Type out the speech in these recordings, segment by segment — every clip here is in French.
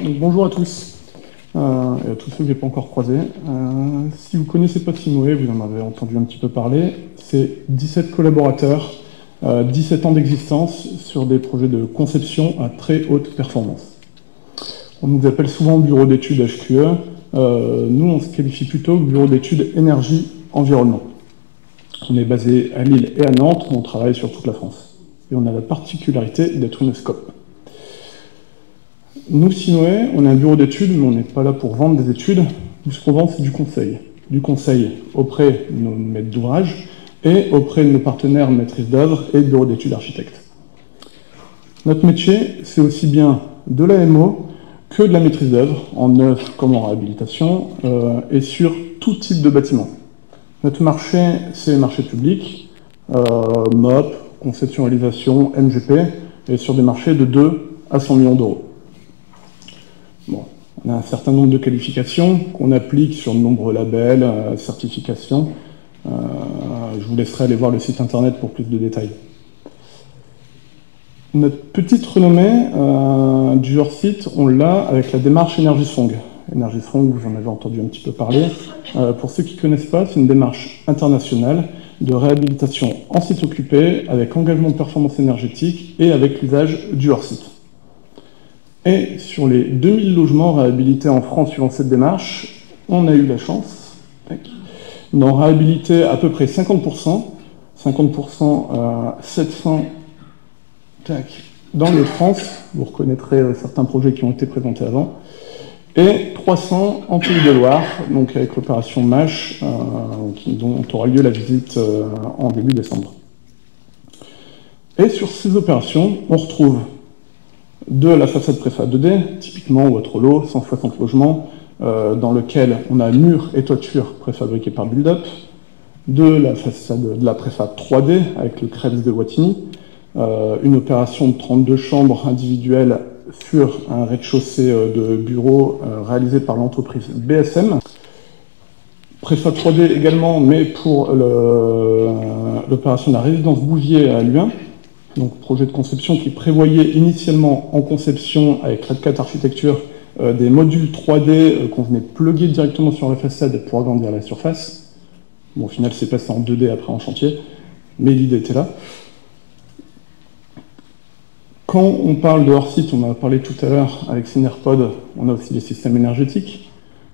Donc, bonjour à tous et à tous ceux que je n'ai pas encore croisés. Si vous ne connaissez pas Simoe, vous en avez entendu un petit peu parler, c'est 17 collaborateurs, 17 ans d'existence sur des projets de conception à très haute performance. On nous appelle souvent bureau d'études HQE. Nous, on se qualifie plutôt bureau d'études énergie-environnement. On est basé à Lille et à Nantes, on travaille sur toute la France. Et on a la particularité d'être une scope. Nous, Simoe, on est un bureau d'études, mais on n'est pas là pour vendre des études. Tout ce qu'on vend, c'est du conseil. Du conseil auprès de nos maîtres d'ouvrage et auprès de nos partenaires maîtrises d'œuvre et bureaux d'études architectes. Notre métier, c'est aussi bien de l'AMO que de la maîtrise d'œuvre, en neuf comme en réhabilitation, et sur tout type de bâtiment. Notre marché, c'est le marché public, MOP, conception-réalisation, MGP, et sur des marchés de 2 à 100 millions d'euros. Bon, on a un certain nombre de qualifications qu'on applique sur de nombreux labels, certifications. Je vous laisserai aller voir le site internet pour plus de détails. Notre petite renommée du hors-site, on l'a avec la démarche EnergyStrong. EnergyStrong, vous en avez entendu un petit peu parler. Pour ceux qui ne connaissent pas, c'est une démarche internationale de réhabilitation en site occupé, avec engagement de performance énergétique et avec l'usage du hors-site. Et sur les 2000 logements réhabilités en France suivant cette démarche, on a eu la chance d'en réhabiliter à peu près 50%, 700 dans les France, vous reconnaîtrez certains projets qui ont été présentés avant, et 300 en Pays de Loire, donc avec l'opération MASH, dont aura lieu la visite en début décembre. Et sur ces opérations, on retrouve de la façade préfa 2D, typiquement Waterloo, 160 logements, dans lequel on a mur et toiture préfabriqués par Build-Up, de la façade de la préfa 3D avec le Krebs de Wattignies, une opération de 32 chambres individuelles sur un rez-de-chaussée de bureaux réalisé par l'entreprise BSM. Préfa 3D également, mais pour l'opération de la résidence Bouvier à Luin. Donc projet de conception qui prévoyait initialement en conception avec RedCat Architecture des modules 3D qu'on venait plugger directement sur la façade pour agrandir la surface. Bon, au final, c'est passé en 2D après en chantier, mais l'idée était là. Quand on parle de hors-site, on en a parlé tout à l'heure avec Synerpod, on a aussi les systèmes énergétiques,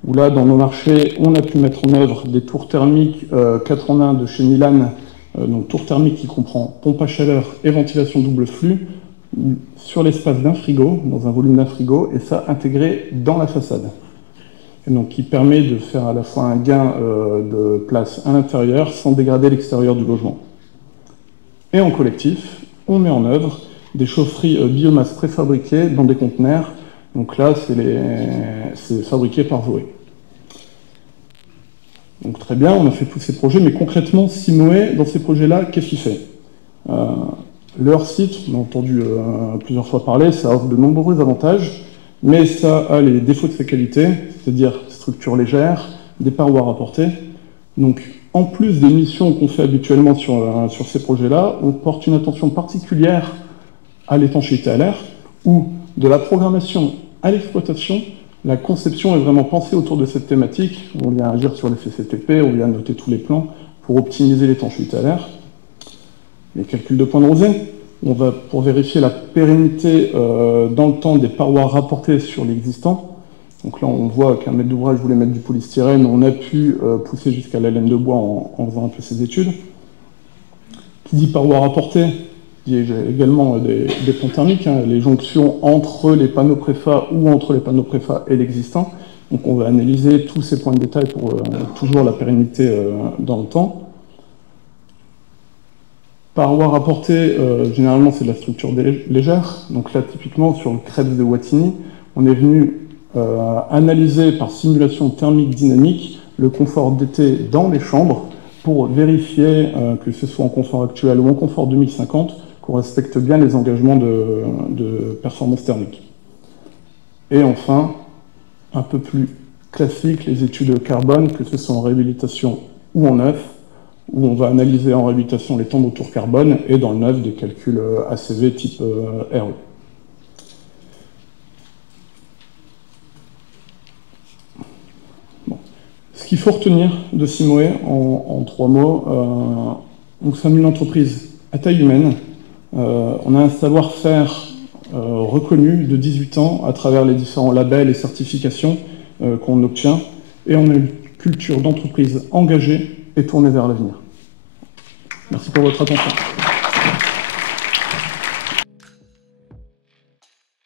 où là, dans nos marchés, on a pu mettre en œuvre des tours thermiques 4 en 1 de chez Milan, donc tour thermique qui comprend pompe à chaleur et ventilation double flux, sur l'espace d'un frigo, dans un volume d'un frigo, et ça intégré dans la façade. Et donc qui permet de faire à la fois un gain de place à l'intérieur sans dégrader l'extérieur du logement. Et en collectif, on met en œuvre des chaufferies biomasse préfabriquées dans des conteneurs. Donc là, c'est fabriqué par Voe. Donc très bien, on a fait tous ces projets, mais concrètement, Simoe, dans ces projets-là, qu'est-ce qu'il fait Le hors-site, on a entendu plusieurs fois parler, ça offre de nombreux avantages, mais ça a les défauts de sa qualité, c'est-à-dire structure légère, des parois rapportées. Donc, en plus des missions qu'on fait habituellement sur ces projets-là, on porte une attention particulière à l'étanchéité à l'air, où de la programmation à l'exploitation, la conception est vraiment pensée autour de cette thématique. On vient agir sur les CCTP, on vient noter tous les plans pour optimiser l'étanchéité à l'air. Les calculs de points de rosée, on va pour vérifier la pérennité dans le temps des parois rapportées sur l'existant. Donc là, on voit qu'un maître d'ouvrage voulait mettre du polystyrène, on a pu pousser jusqu'à la laine de bois en faisant un peu ces études. Qui dit parois rapportées, il y a également des ponts thermiques, les jonctions entre les panneaux préfa ou entre les panneaux préfa et l'existant. Donc on va analyser tous ces points de détail pour toujours la pérennité dans le temps. Parois rapportées, généralement c'est de la structure légère. Donc là typiquement sur le Krebs de Wattignies, on est venu analyser par simulation thermique dynamique le confort d'été dans les chambres pour vérifier que ce soit en confort actuel ou en confort 2050, qu'on respecte bien les engagements de performance thermique. Et enfin, un peu plus classique, les études carbone, que ce soit en réhabilitation ou en neuf, où on va analyser en réhabilitation les temps de retour carbone et dans le neuf des calculs ACV type RE. qu'il faut retenir de Simoe en 3 mots, donc c'est une entreprise à taille humaine. On a un savoir-faire reconnu de 18 ans à travers les différents labels et certifications qu'on obtient. Et on a une culture d'entreprise engagée et tournée vers l'avenir. Merci pour votre attention.